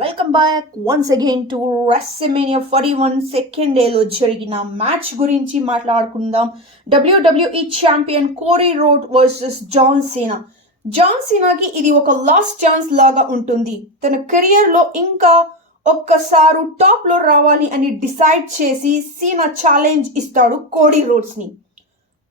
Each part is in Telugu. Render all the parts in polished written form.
Welcome back once again to WrestleMania 41 second డేలో జరిగిన మ్యాచ్ గురించి మాట్లాడుకుందాం. WWE champion Cody Rhodes versus John Cena. జాన్ సీనాకి ఇది ఒక లాస్ట్ ఛాన్స్ లాగా ఉంటుంది. తన కెరియర్లో ఇంకా ఒక్కసారి టాప్లో రావాలి అని డిసైడ్ చేసి సీనా ఛాలెంజ్ ఇస్తాడు కోడీ రోడ్స్ని.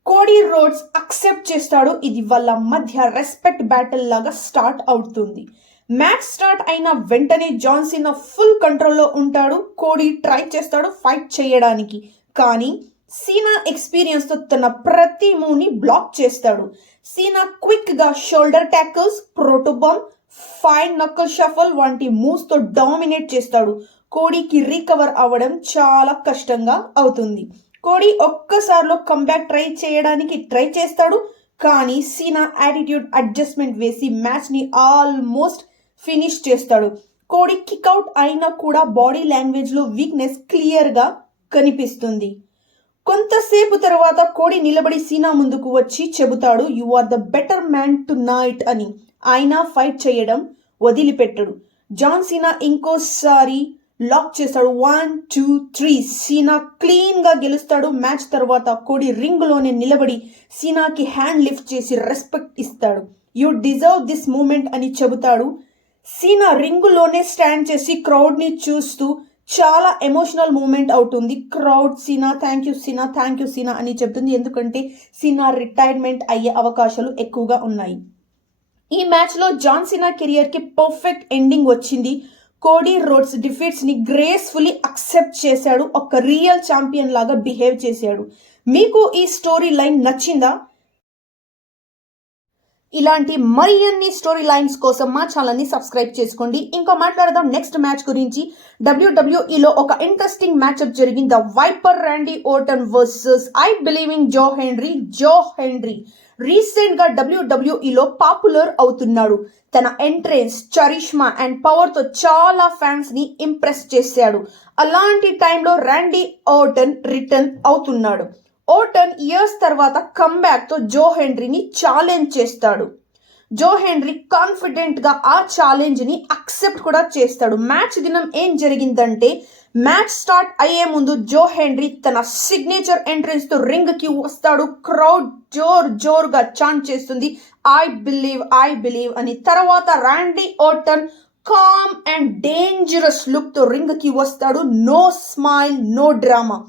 కోడీ రోడ్స్ అక్సెప్ట్ చేస్తాడు. ఇది వాళ్ళ మధ్య రెస్పెక్ట్ బ్యాటిల్ లాగా స్టార్ట్ అవుతుంది. మ్యాచ్ స్టార్ట్ అయిన వెంటనే జాన్ సీనా ఫుల్ కంట్రోల్లో ఉంటాడు. కోడీ ట్రై చేస్తాడు ఫైట్ చేయడానికి, కానీ సీనా ఎక్స్పీరియన్స్తో తన ప్రతి మూవ్ని బ్లాక్ చేస్తాడు. సీనా క్విక్గా shoulder tackles, Protobomb, five knuckle shuffle వంటి మూవ్స్తో డామినేట్ చేస్తాడు. కోడీకి రికవర్ అవ్వడం చాలా కష్టంగా అవుతుంది. కోడీ ఒక్కసారిలో కంబ్యాక్ ట్రై చేస్తాడు, కానీ సీనా యాటిట్యూడ్ అడ్జస్ట్మెంట్ వేసి మ్యాచ్ని ఆల్మోస్ట్ ఫినిష్ చేస్తాడు. కోడీ కిక్అవుట్ అయినా కూడా బాడీ లాంగ్వేజ్లో వీక్నెస్ క్లియర్గా కనిపిస్తుంది. కొంతసేపు తర్వాత కోడీ నిలబడి సీనా ముందుకు వచ్చి చెబుతాడు, you are the better man tonight అని. అయినా ఫైట్ చేయడం వదిలిపెట్టడు. జాన్ సీనా ఇంకోసారి లాక్ చేస్తాడు. 1, 2, 3 సీనా క్లీన్గా గెలుస్తాడు. మ్యాచ్ తర్వాత కోడీ రింగ్లోనే నిలబడి సీనాకి హ్యాండ్ లిఫ్ట్ చేసి రెస్పెక్ట్ ఇస్తాడు. యు డిజర్వ్ దిస్ మూమెంట్ అని చెబుతాడు. సీనా రింగులోనే స్టాండ్ చేసి క్రౌడ్ని చూస్తూ చాలా ఎమోషనల్ మూమెంట్ అవుతుంది. క్రౌడ్ సీనా థ్యాంక్ యూ సీనా అని చెబుతుంది. ఎందుకంటే సీనా రిటైర్మెంట్ అయ్యే అవకాశాలు ఎక్కువగా ఉన్నాయి. ఈ మ్యాచ్లో జాన్ సీనా కెరియర్కి పర్ఫెక్ట్ ఎండింగ్ వచ్చింది. కోడీ రోడ్స్ డిఫీట్స్ని గ్రేస్ఫుల్లీ అక్సెప్ట్ చేశాడు. ఒక రియల్ ఛాంపియన్ లాగా బిహేవ్ చేశాడు. మీకు ఈ స్టోరీ లైన్ నచ్చిందా? ఇలాంటి మరిన్ని స్టోరీ లైన్స్ కోసం మా ఛానల్ని సబ్స్క్రైబ్ చేసుకోండి. ఇంకా మాట్లాడదాం నెక్స్ట్ మ్యాచ్ గురించి. డబ్ల్యూడబ్ల్యూఈలో ఒక ఇంట్రెస్టింగ్ మ్యాచ్అప్ జరిగింది. The Viper Randy Orton versus I believe in Joe Hendry. Recent గా డబ్ల్యూడబ్ల్యూఈలో పాపులర్ అవుతున్నాడు. తన ఎంట్రెన్స్, చరిష్మా అండ్ పవర్ తో చాలా ఫ్యాన్స్ ని ఇంప్రెస్ చేశాడు. అలాంటి టైంలో ర్యాండీ ఓర్టన్ రిటర్న్ అవుతున్నాడు. ఓర్టన్ ఇయర్స్ తర్వాత కంబ్యాక్ తో జో హెన్రీని ఛాలెంజ్ చేస్తాడు. జో హెన్రీ కాన్ఫిడెంట్ గా ఆ ఛాలెంజ్ ని అక్సెప్ట్ కూడా చేస్తాడు. మ్యాచ్ దినం ఏం జరిగిందంటే, మ్యాచ్ స్టార్ట్ అయ్యే ముందు జో హెన్రీ తన సిగ్నేచర్ ఎంట్రెన్స్ తో రింగ్ కి వస్తాడు. క్రౌడ్ జోరుగా చాంట్ చేస్తుంది, ఐ బిలీవ్ అని. తర్వాత Randy Orton calm and dangerous look తో రింగ్ కి వస్తాడు. No smile, no drama.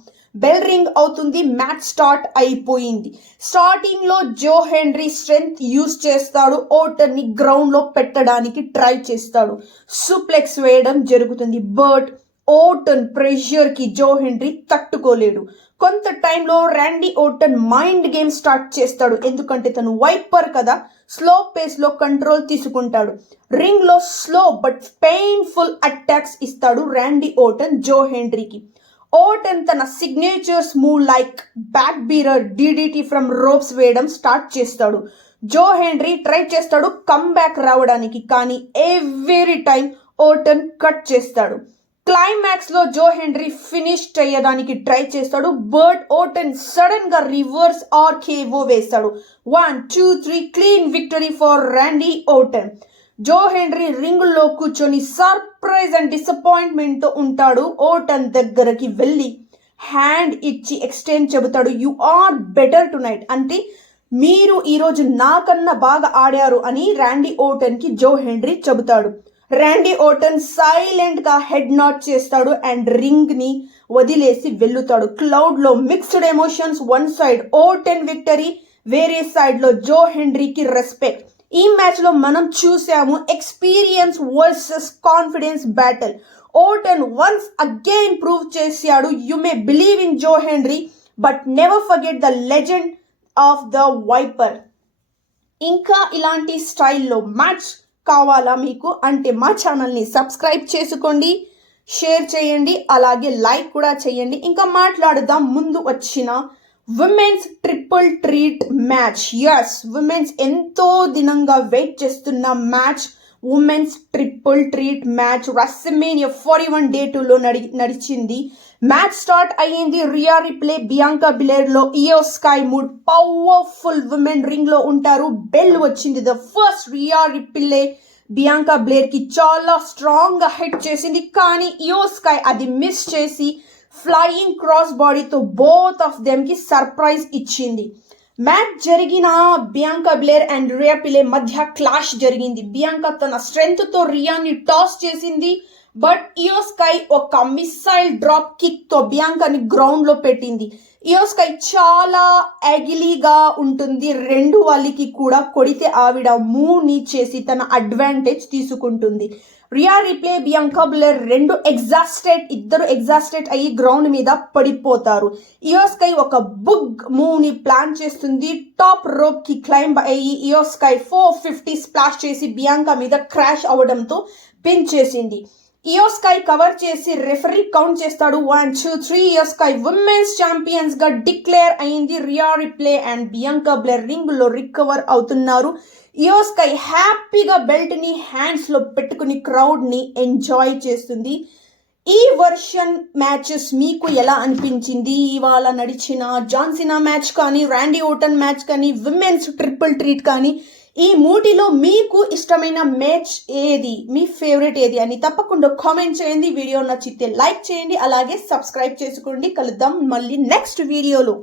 Bell ring అవుతుంది. మ్యాచ్ స్టార్ట్ అయిపోయింది. స్టార్టింగ్ లో జో హెన్రీ స్ట్రెంగ్త్ యూజ్ చేస్తాడు. ఓర్టన్ ని గ్రౌండ్ లో పెట్టడానికి ట్రై చేస్తాడు. సూప్లెక్స్ వేయడం జరుగుతుంది. బట్ ఓర్టన్ ప్రెషర్ కి జో హెన్రీ తట్టుకోలేడు. కొంత టైంలో Randy Orton mind game start చేస్తాడు. ఎందుకంటే తను వైపర్ కదా, స్లో పేస్ లో కంట్రోల్ తీసుకుంటాడు. రింగ్ లో స్లో బట్ పెయిన్ఫుల్ అటాక్స్ ఇస్తాడు ర్యాండీ ఓర్టన్ జో హెన్రీకి. ఓర్టన్ తన signatures move like back bearer, DDT from ropes వేయడం స్టార్ట్ చేస్తాడు. జో హెన్రీ ట్రై చేస్తాడు కమ్బ్యాక్ రావడానికి, కానీ ఎవ్రీ టైం ఓర్టన్ కట్ చేస్తాడు. క్లైమాక్స్ లో జో హెన్రీ ఫినిష్ చేయడానికి ట్రై చేస్తాడు. బట్ ఓర్టన్ సడన్ గా రివర్స్ RKO వేస్తాడు. 1, 2, 3 clean victory for Randy Orton. Joe Hendry ring లో కూర్చొని సర్ప్రైజ్ అండ్ డిసప్పాయింట్మెంట్ తో ఉంటాడు. ఓర్టన్ దగ్గరకి వెళ్ళి హ్యాండ్ ఇచ్చి ఎక్స్టెండ్ చెబుతాడు, you are better tonight. అంటే మీరు ఈరోజు నాకన్నా బాగా ఆడారు అని ర్యాండీ ఓర్టన్ కి జో హెన్రీ చెబుతాడు. ర్యాండీ ఓర్టన్ సైలెంట్ గా హెడ్ నాట్ చేస్తాడు అండ్ రింగ్ ని వదిలేసి వెళ్ళుతాడు. క్లౌడ్ లో mixed emotions. One side Orton victory, వేరే సైడ్ లో జో హెన్రీకి రెస్పెక్ట్. ఈ మ్యాచ్ లో మనం చూసాము experience versus confidence battle. Orton once again prove చేశాడు, you may believe in Joe Hendry but never forget the legend of the Viper. ఇంకా ఇలాంటి స్టైల్లో మ్యాచ్ కావాలా మీకు అంటే మా ఛానల్ని సబ్స్క్రైబ్ చేసుకోండి, షేర్ చేయండి, అలాగే లైక్ కూడా చేయండి. ఇంకా మాట్లాడదాం ముందు వచ్చిన women's triple threat match. Yes, women's ఎంతో దినంగా వెయిట్ చేస్తున్న match, women's triple threat match WrestleMania 41 Day 2లో నడిచింది. మ్యాచ్ స్టార్ట్ అయ్యింది. రియా రిప్లే, బియాంకా బిలేర్ లో ఇయో స్కై మూడ్ పవర్ఫుల్ విమెన్ రింగ్ లో ఉంటారు. బెల్ వచ్చింది. The first Rhea Ripley Bianca Belair కి చాలా స్ట్రాంగ్ గా హిట్ చేసింది, కానీ ఇయో స్కై అది మిస్ చేసి ఫ్లయింగ్ క్రాస్ బాడీతో బోత్ ఆఫ్ దెమ్ కి సర్ప్రైజ్ ఇచ్చింది. మ్యాచ్ జరిగిన Bianca Belair and Rhea Ripley మధ్య క్లాష్ జరిగింది. బియాంకా తన స్ట్రెంగ్త్ తో రియాని టాస్ చేసింది, బట్ ఇయో స్కై ఒక మిస్సైల్ డ్రాప్ కిక్ తో బియాంకాని గ్రౌండ్ లో పెట్టింది. ఇయో స్కై చాలా యాగిలీగా ఉంటుంది, రెండు వాళ్ళకి కూడా కొడితే ఆవిడ మూవ్ని చేసి తన అడ్వాంటేజ్ తీసుకుంటుంది. రియా రిప్లే, బియాంకా బ్లేర్ ఇద్దరు ఎగ్జాస్టెడ్ అయ్యి గ్రౌండ్ మీద పడిపోతారు. ఇయో స్కై ఒక బిగ్ మూవ్ ని ప్లాన్ చేస్తుంది. టాప్ రోప్ కి క్లైంబ్ అయ్యి ఇయో స్కై 450 స్ప్లాష్ చేసి బియాంకా మీద క్రాష్ అవడంతో పిన్ చేసింది. ఇయో స్కై కవర్ చేసి రెఫరీ కౌంట్ చేస్తాడు. 1, 2, 3 ఇయో స్కై విమెన్స్ ఛాంపియన్స్ గా డిక్లేర్ అయింది. Rhea Ripley and Bianca Belair ring లో రికవర్ అవుతున్నారు. ఇయో స్కై హ్యాపీగా బెల్ట్ ని హ్యాండ్స్ లో పెట్టుకుని క్రౌడ్ ని ఎంజాయ్ చేస్తుంది. ఈ వర్షన్ మ్యాచెస్ మీకు ఎలా అనిపించింది? ఇవాళ నడిచిన జాన్ సినా మ్యాచ్ కానీ, రాండీ ఓర్టన్ మ్యాచ్ కానీ, విమెన్స్ ట్రిపుల్ ట్రీట్ కానీ, ఈ మూటిలో మీకు ఇష్టమైన మ్యాచ్ ఏది, మీ ఫేవరెట్ ఏది అని తప్పకుండా కామెంట్ చేయండి. వీడియో నచ్చితే లైక్ చేయండి, అలాగే సబ్స్క్రైబ్ చేసుకోండి. కలుద్దాం మళ్ళీ నెక్స్ట్ వీడియోలో.